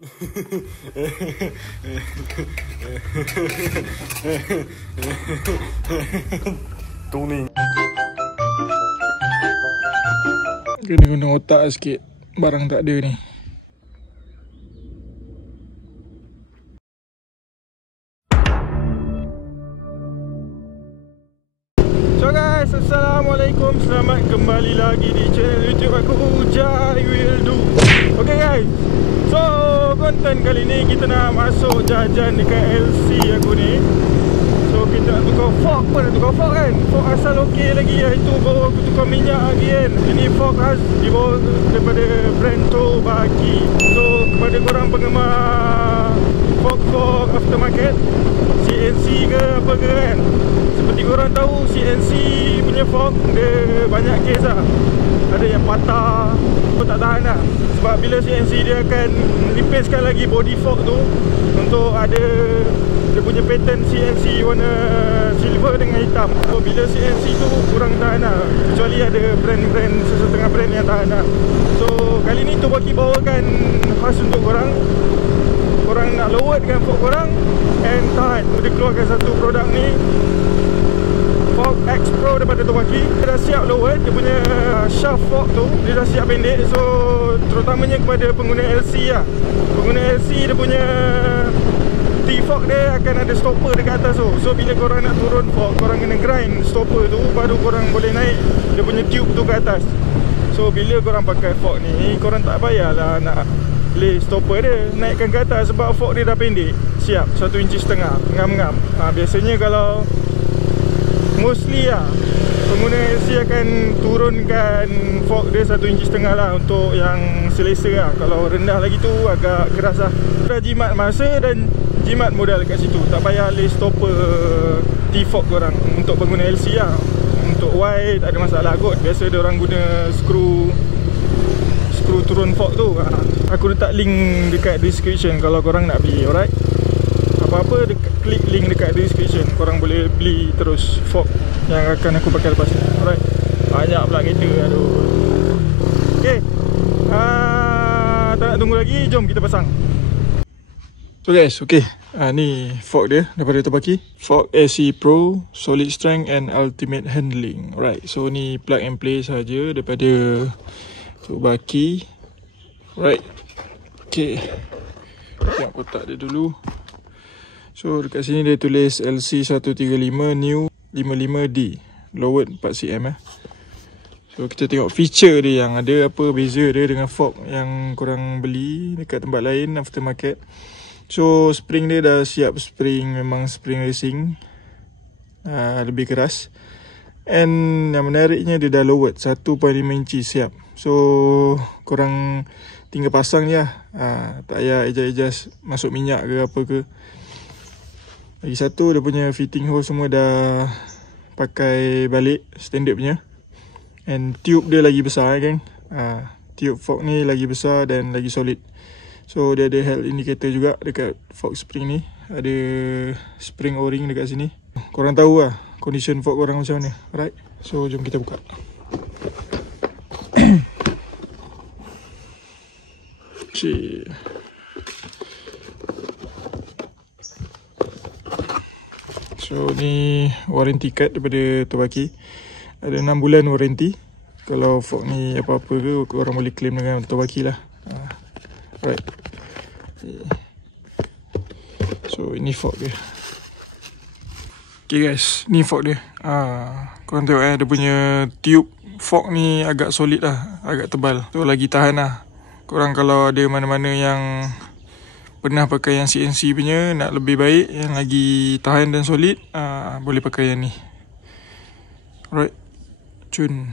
Tuning. Kena guna otak sikit. Barang tak ada ni. So guys, Assalamualaikum. Selamat kembali lagi di channel YouTube aku, Jai Will Do. Okay guys, so konten kali ni kita nak masuk jajan dekat LC aku ni. So kita nak tukar fork pun, nak tukar fork kan. Fork asal okey lagi lah, itu baru aku tukar minyak lagi kan. Ini fork dibawa daripada brand Tobaki. So kepada korang penggemar fork aftermarket, CNC ke apa ke kan, seperti korang tahu CNC punya fork dia banyak kes lah. Ada yang patah, pun tak tahan lah. Sebab bila CNC dia akan replacekan lagi body fork tu untuk ada dia punya pattern CNC warna silver dengan hitam. So bila CNC tu kurang tahan lah, kecuali ada brand-brand, sesetengah brand yang tahan lah. So kali ni Tobaki bawakan khas untuk korang. Korang nak loweredkan fork korang and tahan. Dia keluarkan satu produk ni, Fork X Pro daripada Tobaki. Dia dah siap lowered, dia punya shaft fork tu dia dah siap pendek. So terutamanya kepada pengguna LC lah. Pengguna LC dia punya T-fork dia akan ada stopper dekat atas tu. So bila korang nak turun fork, korang kena grind stopper tu, baru korang boleh naik dia punya tube tu ke atas. So bila korang pakai fork ni, korang tak payahlah nak lay stopper dia, naikkan ke atas sebab fork dia dah pendek. Siap 1.5 inci, ngam-ngam. Biasanya kalau mostly lah, pengguna LC akan turunkan fork dia 1.5 inci lah untuk yang selesa lah. Kalau rendah lagi tu agak keras lah. Dah jimat masa dan jimat modal kat situ. Tak payah lay stopper T-fork korang. Untuk pengguna LC lah. Untuk Y tak ada masalah kot. Biasa dia orang guna skru turun fork tu. Aku letak link dekat description kalau korang nak beli, alright? Apa-apa klik link dekat description, korang boleh beli terus fork yang akan aku pakai lepas ni, alright? Banyak pula kereta, aduh. Okay, tak nak tunggu lagi, jom kita pasang. So guys, okay, ni fork dia daripada Tobaki. Fork SE Pro, Solid Strength and Ultimate Handling. Alright, so ni plug and play saja daripada Tobaki. Alright, okay, tengok kotak dia dulu. So dekat sini dia tulis LC135 new 55D, lowered 4cm . So kita tengok feature dia yang ada, apa beza dia dengan fork yang korang beli dekat tempat lain aftermarket. So spring dia dah siap spring, memang spring racing, lebih keras. And yang menariknya dia dah lowered 1.5 inci siap. So korang tinggal pasang je lah. Tak payah adjust masuk minyak ke apa ke. Lagi satu, dia punya fitting hole semua dah pakai balik standard punya. And tube dia lagi besar kan. Tube fork ni lagi besar dan lagi solid. So dia ada health indicator juga dekat fork spring ni. Ada spring o-ring dekat sini. Korang tahu lah condition fork korang macam mana, alright? So jom kita buka. Okay. So ni warranty card daripada Tobaki. Ada 6 bulan warranty. Kalau fork ni apa-apa ke, korang boleh claim dengan Tobaki lah. Right. So ini fork dia. Okay guys, ni fork dia. Korang tengok dia punya tube fork ni agak solid lah, agak tebal. So lagi tahan lah. Korang kalau ada mana-mana yang pernah pakai yang CNC punya, nak lebih baik, yang lagi tahan dan solid, boleh pakai yang ni. Alright, cun.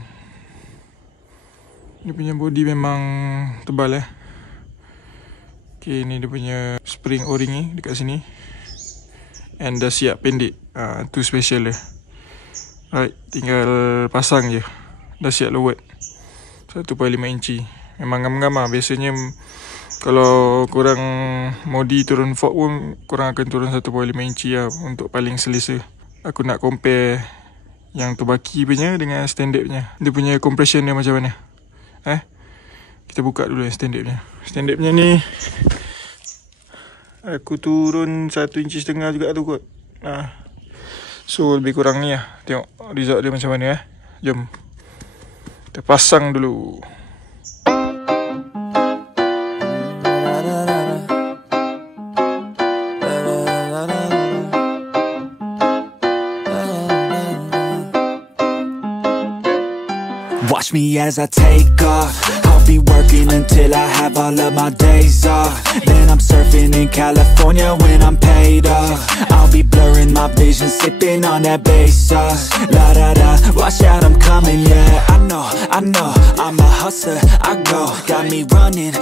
Dia punya body memang tebal . Okay, ni dia punya spring o-ring ni dekat sini. And dah siap pendek. Tu special dia. Alright, tinggal pasang je. Dah siap lowered 1.5 inci. Memang ngam-ngam lah. Biasanya kalau korang modi turun fork pun, korang akan turun 1.5 inci lah untuk paling selesa. Aku nak compare yang Tobaki punya dengan standard punya. Dia punya compression dia macam mana. Kita buka dulu yang standard punya. Standard punya ni Aku turun 1,5 inci juga tu kot. So lebih kurang ni lah. Tengok result dia macam mana Jom kita pasang dulu. Watch me as I take off. I'll be working until I have all of my days off. Then I'm surfing in California when I'm paid off. I'll be blurring my vision, sipping on that bass sauce. La da da, watch out, I'm coming, yeah. I know, I'm a hustler, I go. Got me running,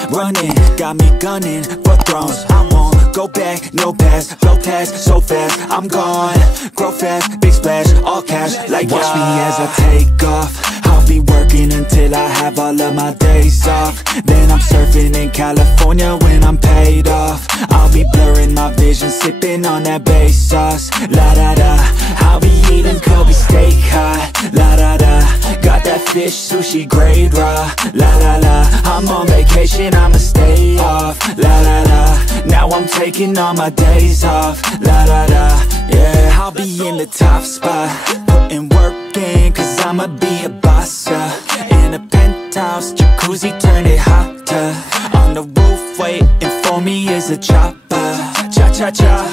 got me gunning for thrones. I won't go back, no pass, blow past so fast, I'm gone. Grow fast, big splash, all cash, like watch me as I take off. I'll be working until I have all of my days off. Then I'm surfing in California when I'm paid off. I'll be blurring my vision, sipping on that bass sauce. La da da, I'll be eating Kobe steak hot. La da da, got that fish sushi grade raw. La la la, I'm on vacation, I'ma stay off. La la la, now I'm taking all my days off. La da da, yeah. I'll be in the top spot, putting work in, cause I'ma be a boss, yeah. In a penthouse, jacuzzi, turn it hotter. On the roof, waiting for me is a chopper. Cha-cha-cha,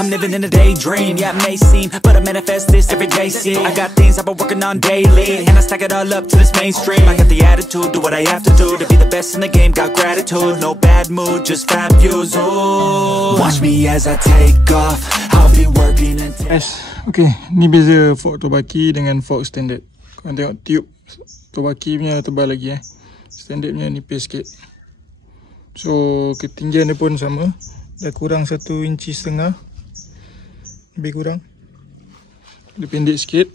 I'm living in a daydream, yeah it may seem, but I manifest this every day, see. I got things I've been working on daily, and I stack it all up to this mainstream. I got the attitude, do what I have to do, to be the best in the game, got gratitude. No bad mood, just fat views, ooh. Watch me as I take off, I'll be working until... Guys, okay, ni beza fork Tobaki dengan fork standard. Korang tengok tube Tobaki punya tebal lagi standard punya nipis sikit. So ketinggian dia pun sama, dah kurang 1,5 inci, lebih kurang. Dia pendek sikit.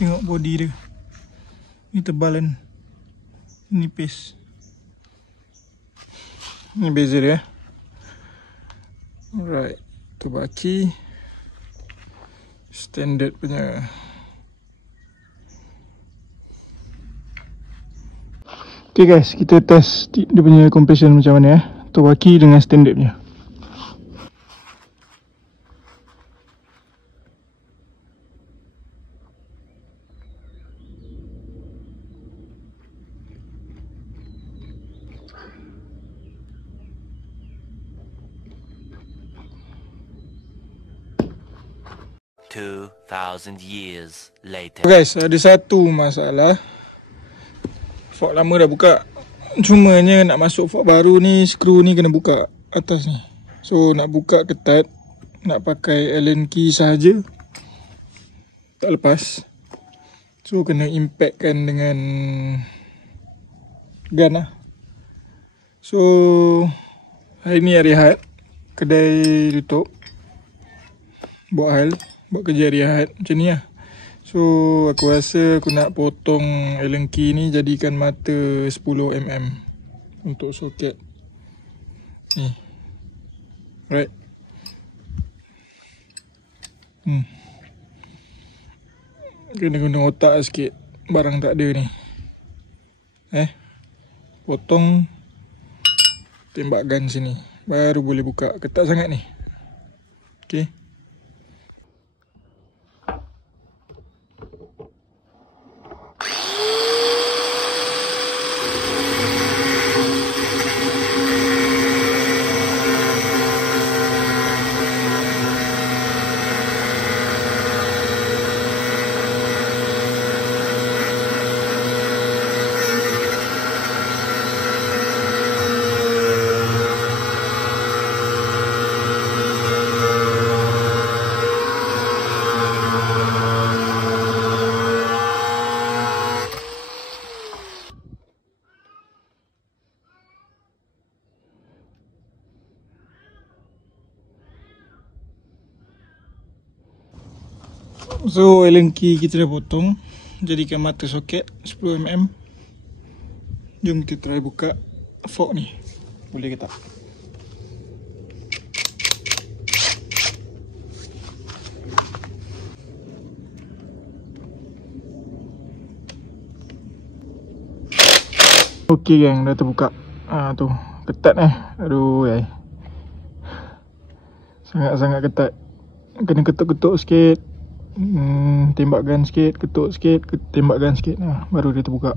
Tengok body dia, ni tebal kan, nipis. Ni beza dia. Alright, Tobaki standard punya. Okay guys, kita test dia punya compression macam mana Tobaki dengan standard punya. $2,000 years later. Guys, ada satu masalah. Fork lama dah buka, cumanya nak masuk fork baru ni, skru ni kena buka atas ni. So nak buka ketat, nak pakai Allen key sahaja, tak lepas. So kena impactkan dengan gun lah. So hari ni hari Ahad, kedai tutup, buat kerja hari Ahad macam ni lah. So aku rasa aku nak potong Allen key ni, jadikan mata 10mm untuk soket ni. Right. Kena guna otak sikit, barang tak ada ni. Potong, tembak gun sini, baru boleh buka. Ketat sangat ni. Okay. So Allen key kita dah potong, jadikan mata soket 10mm. Jom kita try buka fork ni, boleh ke tak? Okey gang, dah terbuka. Tu ketat aduh yai. Sangat-sangat ketat. Kena ketuk-ketuk sikit. Tembak gun sikit, ketuk sikit, tembak gun sikit. Baru dia terbuka.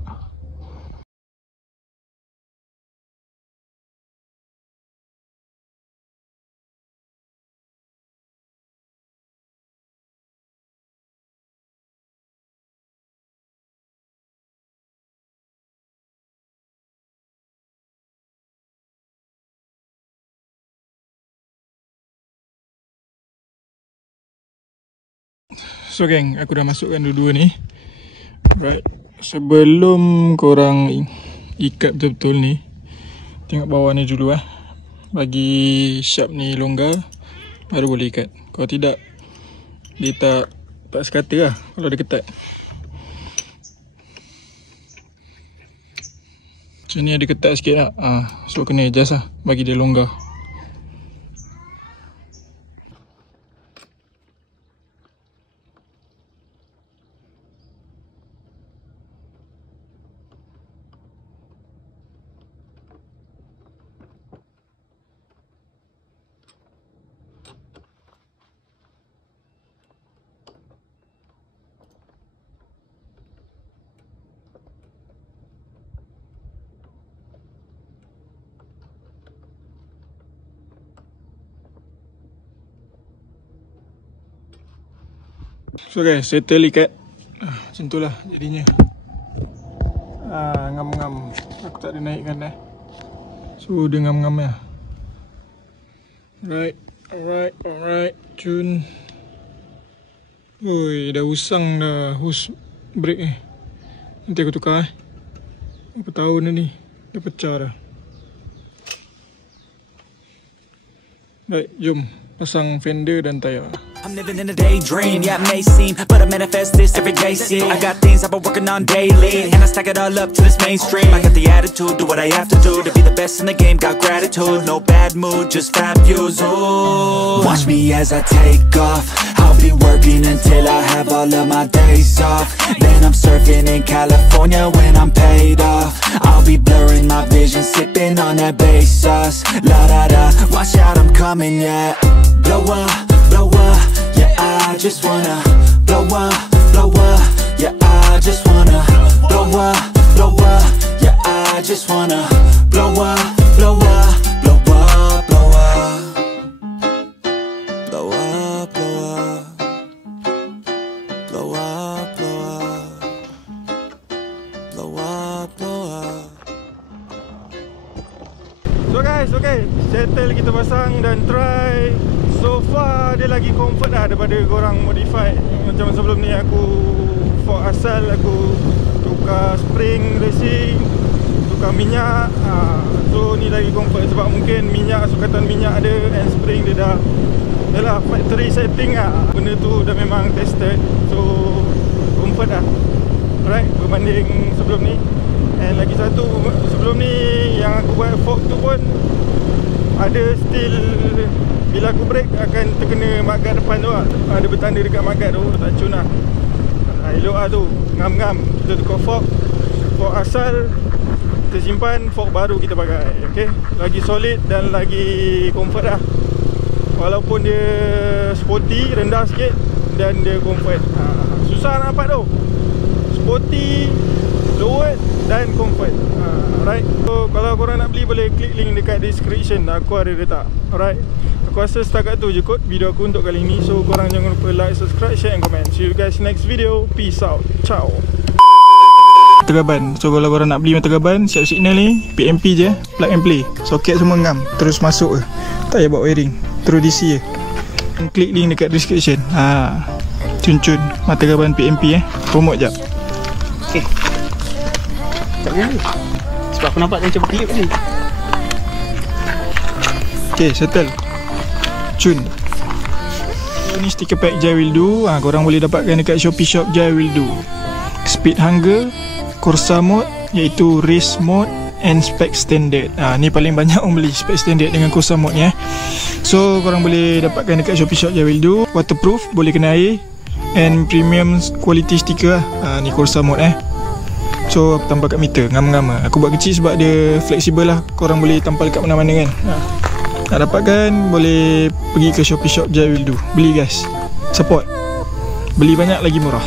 So geng, aku dah masukkan dua-dua ni. Right. Sebelum korang ikat betul-betul ni, tengok bawah ni dulu bagi sharp ni longgar, baru boleh ikat. Kalau tidak, dia tak sekata lah kalau dia ketat. So ni ada ketat sikit lah. So kena adjust lah, bagi dia longgar. So guys, settle ikat. Macam tu lah jadinya. Ngam-ngam. Aku tak ada naikkan So dia ngam-ngam lah. Alright. Cun. Ui, dah usang dah hose brake ni. Nanti aku tukar Berapa tahun dah ni. Dah pecah dah. Baik, jom pasang fender dan tayar. I'm living in a daydream, yeah, it may seem, but I manifest this every day, see. I got things I've been working on daily, and I stack it all up to this mainstream. I got the attitude, do what I have to do, to be the best in the game, got gratitude. No bad mood, just fab views, ooh. Watch me as I take off, I'll be working until I have all of my days off. Then I'm surfing in California when I'm paid off. I'll be blurring my vision, sipping on that bass sauce. La da da, watch out, I'm coming, yeah. Blow up, yeah, I just wanna blow up, yeah, I just wanna blow up, yeah, I just wanna blow up, blow up, blow up, blow up, blow up, blow up, blow up, blow up, blow up, blow up. So guys, okay, settle kita pasang dan try. So far dia lagi comfort lah daripada korang modify. Macam sebelum ni aku fork asal, aku tukar spring racing, tukar minyak. So ni lagi comfort sebab mungkin minyak, sukatan minyak ada, and spring dia dah yalah factory setting lah. Benda tu dah memang tested. So comfort lah, alright, berbanding sebelum ni. And lagi satu, sebelum ni yang aku buat fork tu pun ada still, bila aku brake akan terkena maggat depan tu lah. Ada bertanda dekat maggat tu, tak cun lah. Elok lah tu, ngam-ngam. Kita tukar fork asal, kita simpan, fork baru kita pakai. Okay, lagi solid dan lagi comfort lah. Walaupun dia sporty, rendah sikit, dan dia comfort. Susah nak dapat tu. Sporty, lowered dan comfort. Alright, so kalau korang nak beli boleh klik link dekat description, aku ada letak. Alright, aku rasa setakat tu je kot video aku untuk kali ni. So korang jangan lupa like, subscribe, share and comment. See you guys next video. Peace out. Ciao. Tergaban. So kalau korang nak beli tergaban, siap signal ni PMP je, plug and play. Soket semua ngam, terus masuk je. Tak payah buat wiring, terus DC je. Klik link dekat description. Cun-cun tergaban PMP promote jap. Okay, tak boleh ni sebab aku nampak dia macam berkelip ni. Okay, settle. Cun. Ni sticker pack Jai Will Do. Korang boleh dapatkan dekat Shopee Shop Jai Will Do. Speed Hunger, Corsa mode, iaitu race mode, and spec standard. Ni paling banyak orang beli, spec standard dengan Corsa mode ni. So korang boleh dapatkan dekat Shopee Shop Jai Will Do. Waterproof, boleh kena air, and premium quality sticker. Ni Corsa mode. So So aku tampal kat meter, ngama-ngama. Aku buat kecil sebab dia fleksibel lah. Korang boleh tampal kat mana-mana kan. Nak dapatkan boleh pergi ke Shopee Shop Jai Will Do. Beli guys, support. Beli banyak lagi murah.